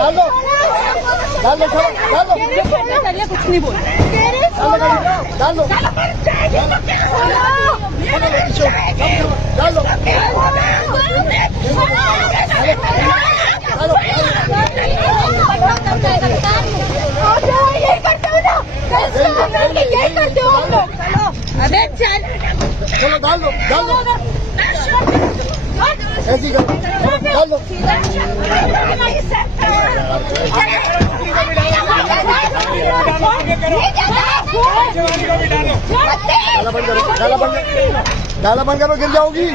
डाल दो कुछ नहीं बोल डाल दो अबे चल चलो डाल दो ऐसी करो डाल दो डाला बंद करो गिर जाओगी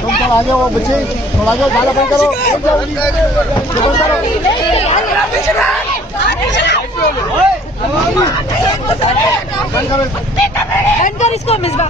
तुम थोड़ा आ जाओ बच्चे थोड़ा जाओ डाला बंद करो गिर जाओगी बंद करो इसको मिसबा